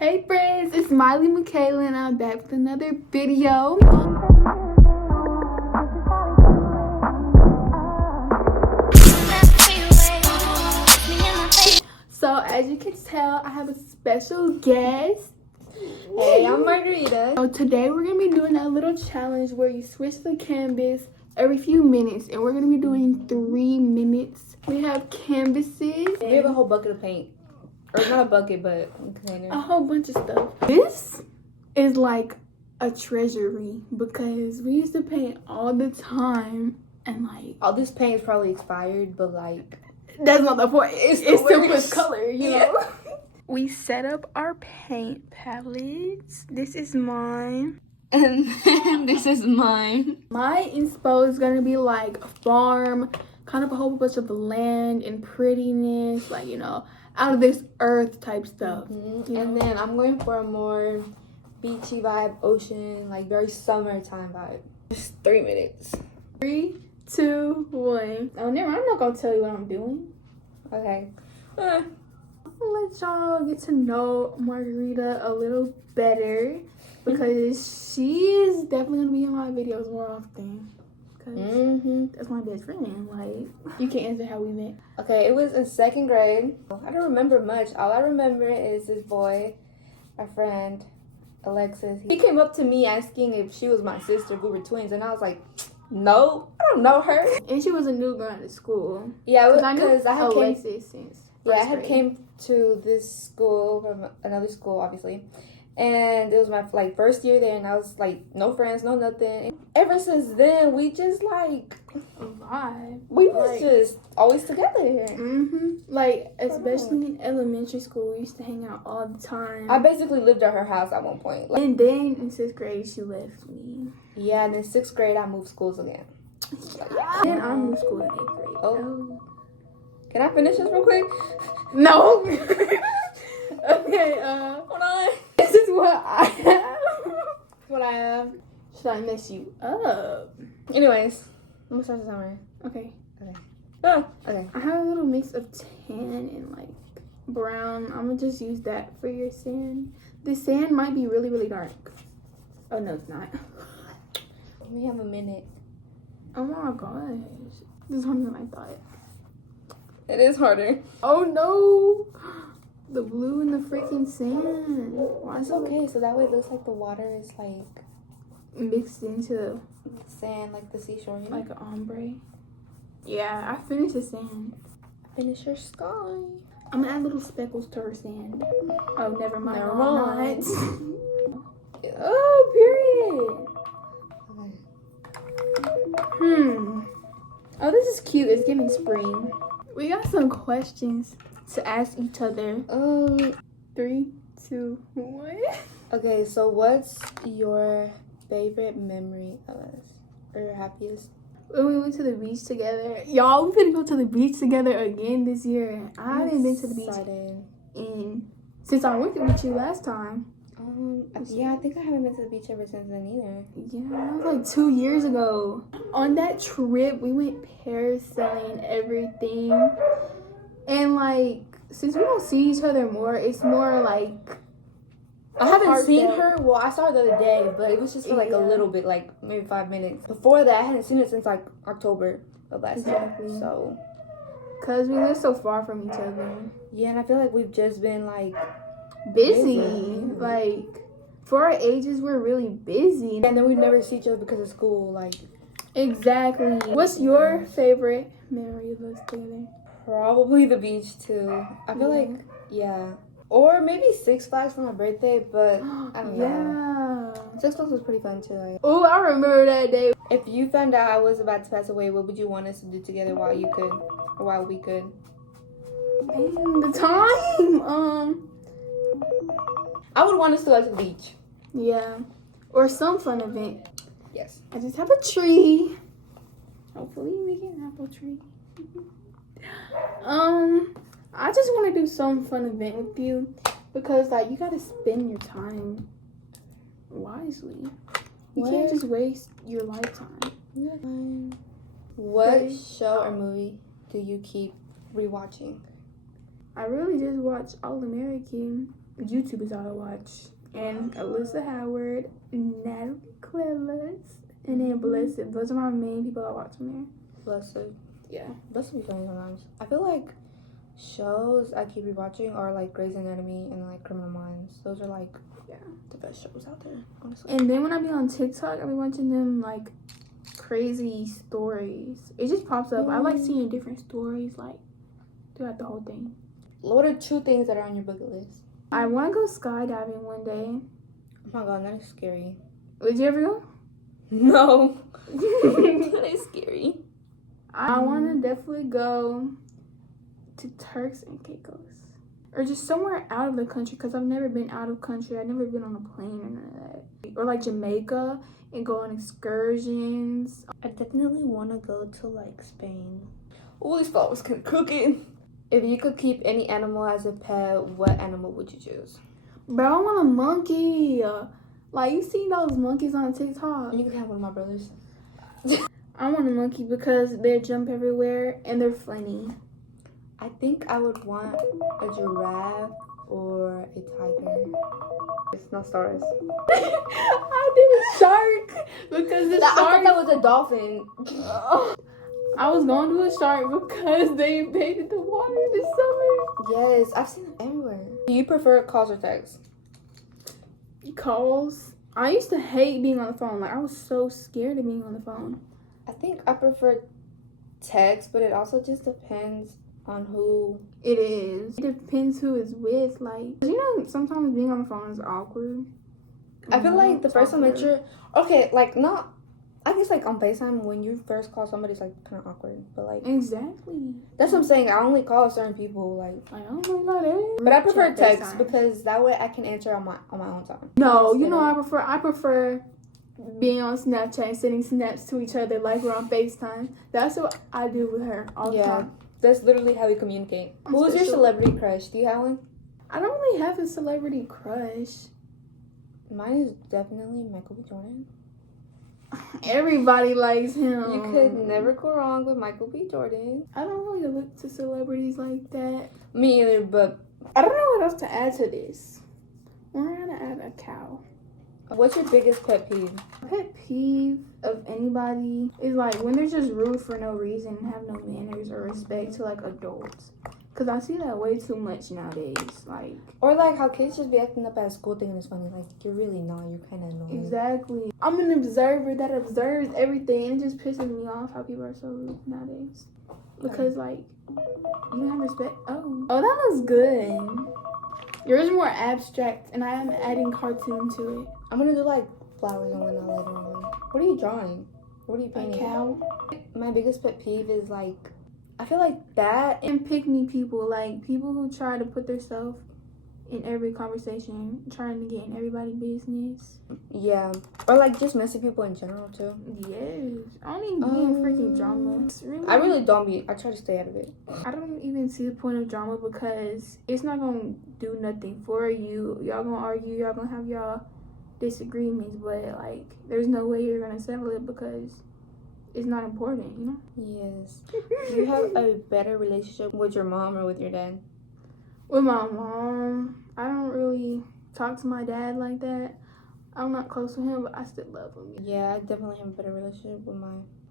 Hey friends, it's Miley Michaela and I'm back with another video. So as you can tell, I have a special guest. Hey, I'm Margarita. So today we're going to be doing a little challenge where you switch the canvas every few minutes, and we're going to be doing 3 minutes. We have canvases. We have a whole bucket of paint. Or not a bucket, but a container. A whole bunch of stuff. This is like a treasury because we used to paint all the time, and like all this paint is probably expired, but like that's not the point. It's still with color, you know. We set up our paint palettes. This is mine. And this is mine. My inspo is gonna be like a farm, kind of a whole bunch of land and prettiness, like, you know, out of this earth type stuff. Mm-hmm. And then I'm going for a more beachy vibe, ocean, like very summertime vibe. Just 3 minutes. 3, 2, 1. Oh, never mind. I'm not gonna tell you what I'm doing. Okay. I'll let y'all get to know Margarita a little better because she is definitely gonna be in my videos more often. Cause that's my best friend. Like, you can't answer how we met. Okay, it was in 2nd grade. I don't remember much. All I remember is this boy, my friend, Alexis. He came up to me asking if she was my sister, if we were twins, and I was like, no, I don't know her. And she was a new girl at school. Yeah, because I had Alexis since I had came to this school from another school, obviously. And it was my like first year there, and I was like no friends, no nothing. Ever since then, we just like vibe. We was just always together. Like especially in elementary school, we used to hang out all the time. I basically lived at her house at one point. Like, and then in 6th grade, she left me. Yeah, and in 6th grade, I moved schools again. Yeah. Then I moved school in 8th grade. Oh. Can I finish this real quick? No. Okay. Hold on. This is what I have. What I have. Should I mess you up? Anyways, I'm gonna start the summer. Okay. Okay. I have a little mix of tan and like brown. I'm gonna just use that for your sand. The sand might be really, really dark. Oh no, it's not. We have a minute. Oh my gosh. This is harder than I thought. It is harder. Oh no. The blue and the freaking sand. Why It's okay, so that way it looks like the water is like mixed into sand, like the seashore, you know? Like an ombre. Yeah, I finished the sand. Finish your sky. I'm gonna add little speckles to her sand. Oh, never mind. Never mind. Oh, period. Oh, this is cute. It's giving spring. We got some questions to ask each other. 3, 2, 1. Okay, so what's your favorite memory of us? Or your happiest? When we went to the beach together. Y'all, we're gonna go to the beach together again this year. I haven't been to the beach since I went with you last time. Yeah, I think I haven't been to the beach ever since then either. Yeah, that was like 2 years ago. On that trip, we went parasailing, everything. And like, since we don't see each other more, it's more like I haven't seen her. Well, I saw her the other day, but it was just for like a little bit, like maybe 5 minutes. Before that, I hadn't seen her since like October of last year. So, cause we live so far from each other. Yeah, and I feel like we've just been like busy. Like for our ages, we're really busy. And then we never see each other because of school. Like exactly. What's your favorite memory of us together? Probably the beach too. I feel like or maybe 6 Flags for my birthday, but I don't know. 6 Flags was pretty fun too. Like, oh, I remember that day. If you found out I was about to pass away, what would you want us to do together while you could, or while we could? Dang, the time. I would want us to go to the beach. Yeah, or some fun event. Yes. I just have a tree. Hopefully we get an apple tree. I just want to do some fun event with you because like you gotta spend your time wisely. You can't just waste your lifetime. What show or movie do you keep rewatching? I really just watch All American. YouTube is all I watch. And Alyssa Howard, Natalie Clemens, and then Blessed. Those are my main people I watch from there. Blessed. Yeah. Blessed be funny sometimes. I feel like shows I keep rewatching are like Grey's Anatomy and like Criminal Minds. Those are like the best shows out there, honestly. And then when I be on TikTok, I be watching them like crazy stories. It just pops up. I like seeing different stories like throughout the whole thing. What are 2 things that are on your bucket list? I want to go skydiving one day. Oh my god, that is scary. Would you ever go? No. That is scary. I want to definitely go to Turks and Caicos. Or just somewhere out of the country, because I've never been out of country. I've never been on a plane or none of that. Or like Jamaica and go on excursions. I definitely want to go to like Spain. Oh, these flowers can cook it. If you could keep any animal as a pet, what animal would you choose? Bro, I want a monkey. Like, you seen those monkeys on TikTok? You can have one of my brothers. I want a monkey because they jump everywhere and they're funny. I think I would want a giraffe or a tiger. It's not stars. I did a shark because the I thought shark. that was a dolphin. I was going to a shark because they invaded the water this summer. Yes, I've seen them everywhere. Do you prefer calls or texts? Calls. I used to hate being on the phone. Like, I was so scared of being on the phone. I think I prefer text, but it also just depends on who. It is. It depends who is with. Like, you know, sometimes being on the phone is awkward. I feel like the first time that you're okay, like not. I guess like on FaceTime when you first call somebody, it's like kind of awkward, but like Exactly. that's what I'm saying. I only call certain people, like. I don't really know that. But I prefer Chat text FaceTime. because that way I can answer on my own time. No, you know I prefer being on Snapchat and sending snaps to each other like we're on FaceTime. That's what I do with her all the time. That's literally how we communicate. Who's your celebrity crush? Do you have one? I don't really have a celebrity crush. Mine is definitely Michael B. Jordan. Everybody likes him. You could never go wrong with Michael B. Jordan. I don't really look to celebrities like that. Me either, but I don't know what else to add to this. We're gonna add a cow. what's your biggest pet peeve? Pet peeve of anybody is like when they're just rude for no reason and have no manners or respect to like adults. Cause I see that way too much nowadays. Like, Or like how kids just be acting up at school thinking it's funny. Like you're really not. You're kind of annoying. exactly. I'm an observer that observes everything, and it just pisses me off how people are so rude nowadays. Because like, you don't have respect. Oh, that looks good. Yours is more abstract, and I am adding cartoon to it. I'm gonna do like flowers and whatnot later on. What are you drawing? What are you A painting? cow. My biggest pet peeve is like, I feel like that. And pick me people, like people who try to put themselves in every conversation, trying to get in everybody's business. Yeah. Or like just messy people in general too. Yes. I don't even be in freaking drama. It's I really don't be. I try to stay out of it. I don't even see the point of drama because it's not gonna do nothing for you. Y'all gonna argue, y'all gonna have y'all disagreements, but like there's no way you're gonna settle it because it's not important, you know? Yes. Do you have a better relationship with your mom or with your dad? With my mom, I don't really talk to my dad like that. I'm not close to him, but I still love him. Yeah, I definitely have a better relationship with my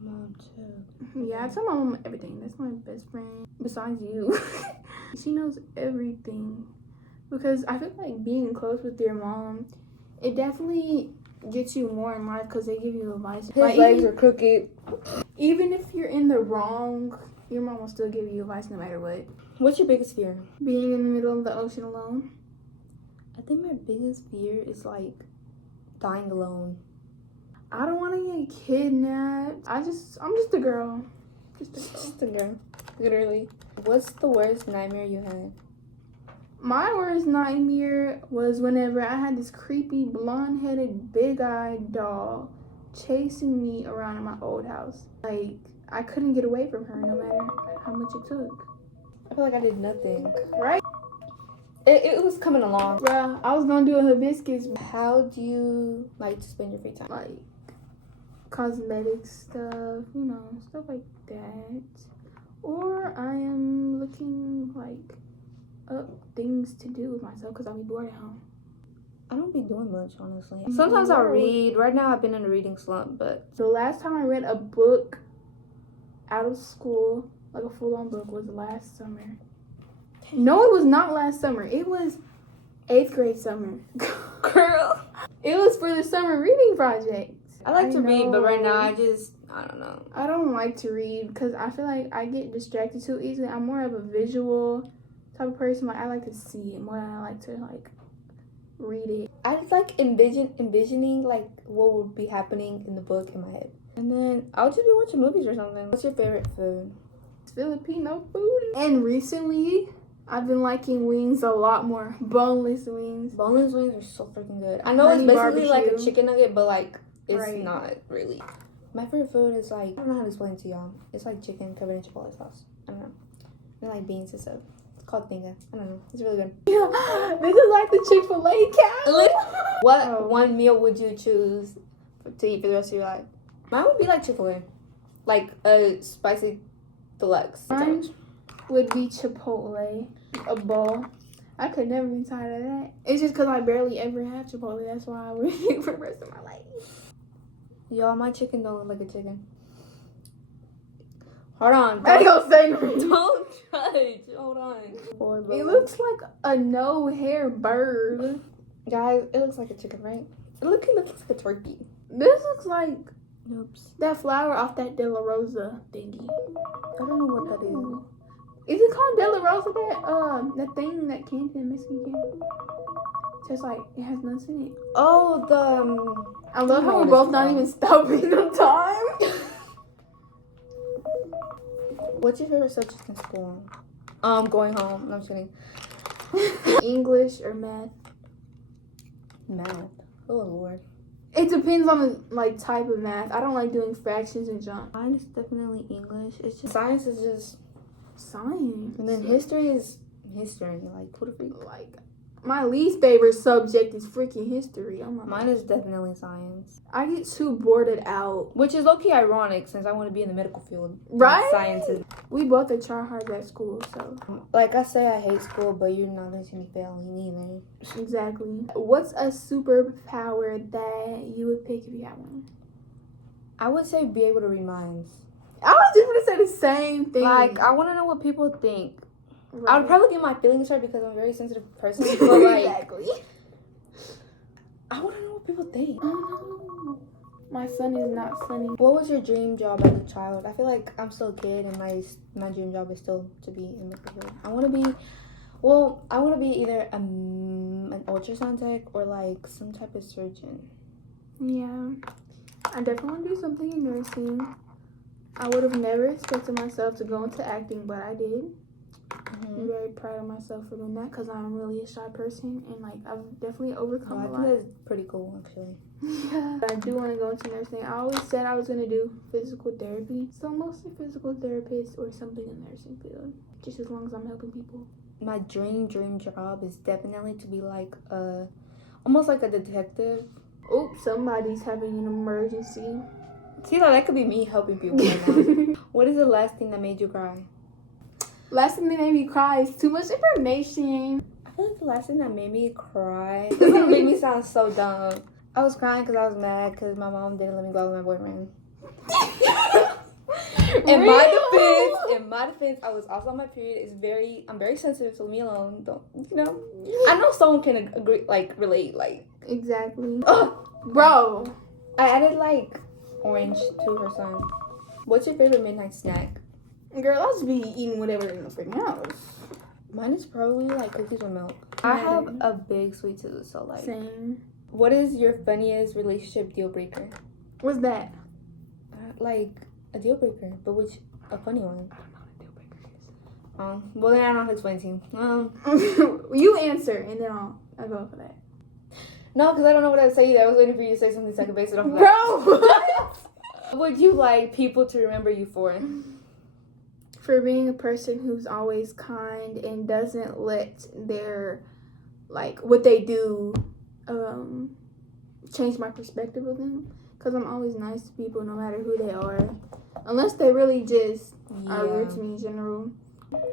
mom too. Yeah, I tell my mom everything. That's my best friend. Besides you. She knows everything. Because I feel like being close with your mom, it definitely gets you more in life because they give you advice. His Like, legs are crooked. even if you're in the wrong, your mom will still give you advice no matter what. What's your biggest fear? Being in the middle of the ocean alone. I think my biggest fear is like dying alone. I don't want to get kidnapped. I'm just a girl. Just a girl. Literally. What's the worst nightmare you had? My worst nightmare was whenever I had this creepy blonde-headed big-eyed doll chasing me around in my old house. Like, I couldn't get away from her no matter how much it took. I feel like I did nothing. Right? It was coming along. Bruh, I was gonna do a hibiscus. How do you like to spend your free time? Like, cosmetic stuff, you know, stuff like that. Or I am looking, like, up things to do with myself because I'll be bored at home. I don't be doing much, honestly. Sometimes I'll read. Right now, I've been in a reading slump, but... The last time I read a book out of school, like a full-on book, was last summer. No, it was not last summer. It was 8th grade summer. Girl. It was for the summer reading project. I like to read, but right now, I don't know. I don't like to read because I feel like I get distracted too easily. I'm more of a visual type of person. Like, I like to see it more than I like to, like, read it. I just like envisioning like what would be happening in the book in my head, and then I'll just be watching movies or something. What's your favorite food? Filipino food. And recently, I've been liking wings a lot more. Boneless wings. Boneless wings are so freaking good. I know Honey it's basically like a barbecue. chicken nugget, but like it's Right. not really. My favorite food is like, I don't know how to explain it to y'all. It's like chicken covered in chipotle sauce. I don't know. And like beans and stuff. It's called tinga. I don't know. It's really good. This is like the Chick-fil-A cow. What one meal would you choose to eat for the rest of your life? Mine would be like Chick-fil-A. Like a spicy deluxe. Mine would be Chipotle. A bowl. I could never be tired of that. It's just because I barely ever have Chipotle. That's why I would eat it for the rest of my life. Y'all, my chicken don't look like a chicken. Hold on. I ain't gonna say nothing. Don't judge. Hold on. It looks like a no-hair bird. Guys, it looks like a chicken, right? It looks like a turkey. This looks like Oops. that flower off that De La Rosa thingy. I don't know what that is. Is it called De La Rosa? That thing that came to the Mexican candy. Just like it has nuts in it. Oh, the I love how what we're both it's not called. even stopping on time. What's your favorite subject in school? Going home. No, I'm just kidding. English or math? Math. Oh Lord. It depends on the like type of math. I don't like doing fractions and jump. Mine is definitely English. It's just science is just, Science. and then history is history. Like who the freak? Like my least favorite subject is freaking history. Oh my Mine God. is definitely science. I get too bored out. Which is low-key ironic since I want to be in the medical field. Right? Science is. We both are try hard at school, so Like I say, I hate school, but you're not going to see me failing either. exactly. What's a superpower that you would pick if you had one? I would say be able to read minds. I was just gonna say the same thing. Like, I want to know what people think. Right. I would probably get my feelings hurt because I'm a very sensitive person. But, like, exactly. I want to know what people think. Oh, no. My son is not sunny. What was your dream job as a child? I feel like I'm still a kid and my dream job is still to be in the field. I want to be either an ultrasound tech or like some type of surgeon. Yeah, I definitely want to do something in nursing. I would have never expected myself to go into acting, but I did. I'm very proud of myself for doing that because I'm really a shy person and like I've definitely overcome I a think lot. that's pretty cool actually. Yeah, I do want to go into nursing. I always said I was going to do physical therapy, so mostly physical therapist or something in the nursing field, just as long as I'm helping people. My dream job is definitely to be like almost like a detective. Oops, somebody's having an emergency. See, that could be me helping people right now. What is the last thing that made you cry? Last thing that made me cry is too much information. I feel like the last thing that made me cry, this gonna make me sound so dumb. I was crying because I was mad because my mom didn't let me go out with my boyfriend. In my defense, I was also on my period. I'm very sensitive, so leave me alone. Don't, I know someone can agree, like, relate, like. Exactly. Ugh. Bro. I added, like, orange to her son. What's your favorite midnight snack? Girl, I'll just be eating whatever in the freaking house. Mine is probably, like, cookies with milk. I have a big sweet tooth, so, like. Same. What is your funniest relationship deal breaker? What's that? Like, a deal breaker, but which, a funny one. I don't know what a deal breaker is. Well, then I don't have to explain to you. You answer, and then I'll go for that. No, because I don't know what I'd say either. I was waiting for you to say something so I could base it off of that. Bro! What? What would you like people to remember you for? For being a person who's always kind and doesn't let their, like, what they do, change my perspective of them. Because I'm always nice to people no matter who they are. Unless they really just are rude to me in general.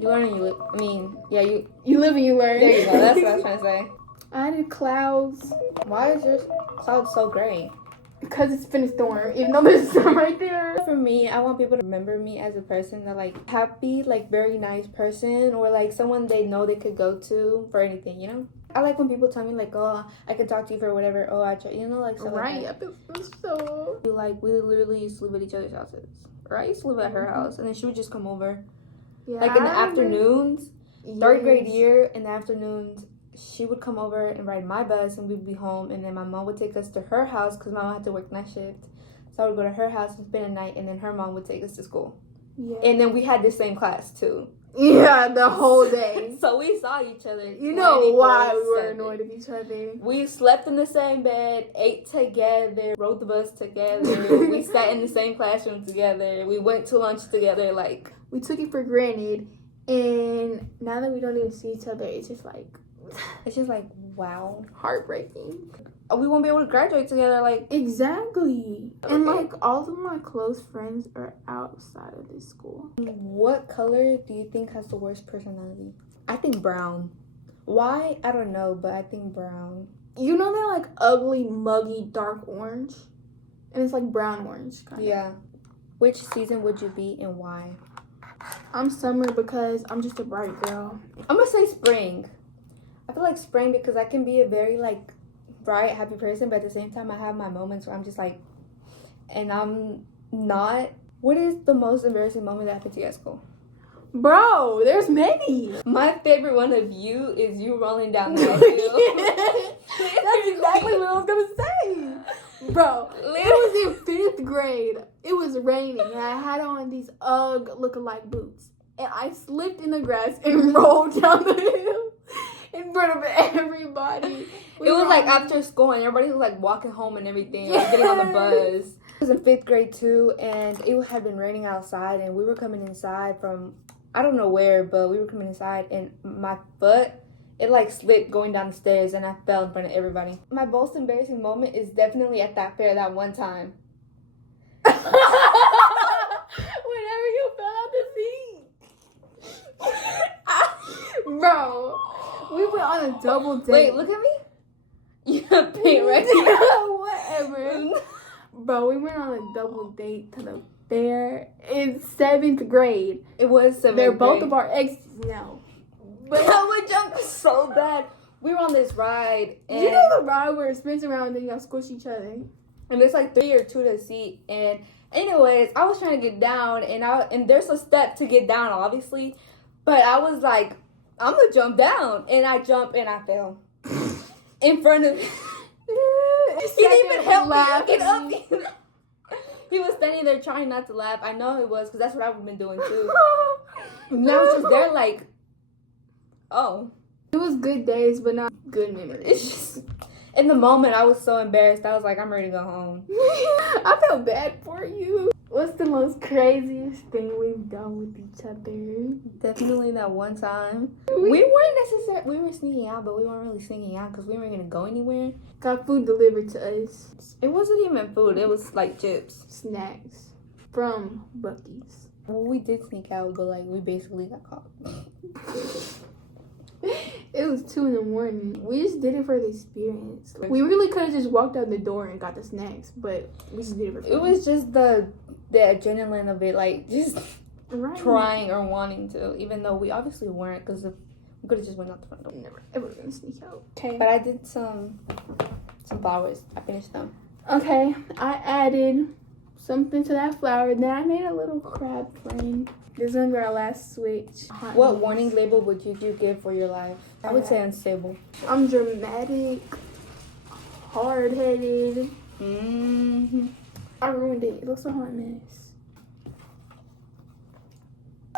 You learn and you live. I mean, yeah, You live and you learn. There you go. That's what I was trying to say. I did clouds. Why is your cloud so gray? Because it's finished storm. Even though there's a storm right there. For me, I want people to remember me as a person that, like, happy, like, very nice person, or like someone they know they could go to for anything, you know? I like when people tell me, like, oh, I can talk to you for whatever. Oh, I try, you know, like, stuff Right. like that. I feel so. Like, we literally used to live at each other's houses. Or I used to live at her house, and then she would just come over. Yeah, Like, in the afternoons, third grade Yes. year, in the afternoons, she would come over and ride my bus, and we'd be home, and then my mom would take us to her house because my mom had to work night shift. So I would go to her house and spend a night, and then her mom would take us to school. Yeah. And then we had the same class too. Yeah, the whole day. So we saw each other. You know why we were 24/7. annoyed at each other. We slept in the same bed, ate together, rode the bus together. We sat in the same classroom together. We went to lunch together. Like, We took it for granted, and now that we don't even see each other, it's just like it's just like, wow. heartbreaking. We won't be able to graduate together. Like, Exactly. And like all of my close friends are outside of this school. what color do you think has the worst personality? I think brown. Why? I don't know, but I think brown. You know that like ugly, muggy, dark orange? And it's like brown orange kind of. Yeah. Which season would you be and why? I'm summer because I'm just a bright girl. I'm gonna say spring. I feel like spring because I can be a very like bright, happy person, but at the same time I have my moments where I'm just like, and I'm not. What is the most embarrassing moment that happened to you at school? Bro, there's many. My favorite one of you is you rolling down the hill. That's exactly what I was gonna say. Bro, it was in 5th grade. It was raining and I had on these UGG lookalike boots. And I slipped in the grass and rolled down the hill in front of everybody. It was like after school and everybody was like walking home and everything, like getting on the bus. It was in 5th grade too, and it had been raining outside, and we were coming inside from, I don't know where, but we were coming inside, and my foot, it like slipped going down the stairs, and I fell in front of everybody. My most embarrassing moment is definitely at that fair that one time. Whenever you fell out the seat. Bro, we went on a double date. Wait, look at me. You have paint right here. Whatever. Bro, we went on a double date to the fair in 7th grade. It was 7th grade. They're both of our exes now. But I would jump so bad. We were on this ride, and You know the ride where it spins around and then y'all squish each other? and there's like 3 or 2 to the seat. And anyways, I was trying to get down, and there's a step to get down, obviously. But I was like, I'm gonna jump down, and I jumped and I fell in front of. He didn't even help me get up. He was standing there trying not to laugh. I know he was, because that's what I've been doing too. And I was just there like, oh. It was good days, but not good memories. It's just, in the moment, I was so embarrassed. I was like, I'm ready to go home. I felt bad for you. What's the most craziest thing we've done with each other? Definitely that one time. We weren't necessarily, we were sneaking out, but we weren't really sneaking out because we weren't going to go anywhere. Got food delivered to us. It wasn't even food. It was like chips. Snacks from Buc-ee's. Well, we did sneak out, but like we basically got caught. It was 2 a.m. We just did it for the experience. We really could have just walked out the door and got the snacks, but we just did it for fun. It was just the adrenaline of it, like just trying or wanting to, even though we obviously weren't, because we could have just went out the front door. Never ever gonna sneak out. Okay. But I did some flowers. I finished them. Okay, I added something to that flower. Then I made a little crab friend. This is gonna be our last switch. What warning label would you give for your life? I would say unstable. I'm dramatic, hard-headed. Mm-hmm. I ruined it. It looks like a hot mess.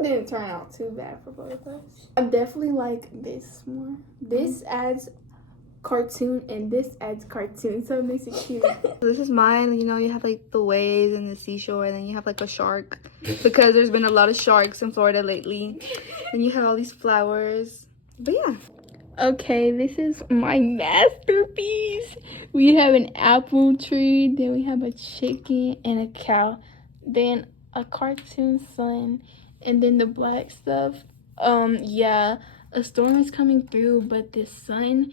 It didn't turn out too bad for both of us. I definitely like this more. This adds cartoon and this adds cartoon, so it makes it cute. This is mine. You know, you have like the waves and the seashore, and then you have like a shark because there's been a lot of sharks in Florida lately. And you have all these flowers. But yeah. Okay, this is my masterpiece. We have an apple tree, then we have a chicken and a cow, then a cartoon sun, and then the black stuff Yeah, a storm is coming through, but the sun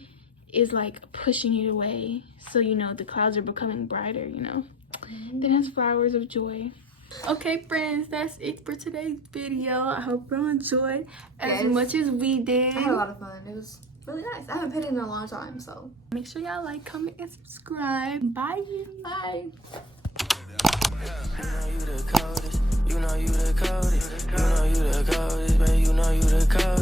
is like pushing it away. So, you know, the clouds are becoming brighter, you know. Then has flowers of joy. Okay, friends, that's it for today's video. I hope you enjoyed as much as we did. I had a lot of fun. It was really nice. I haven't paid it in a long time, so make sure y'all like, comment, and subscribe. Bye. bye. You know you the coldest, you know you the coldest, you know you the coldest, babe, you know you the coldest.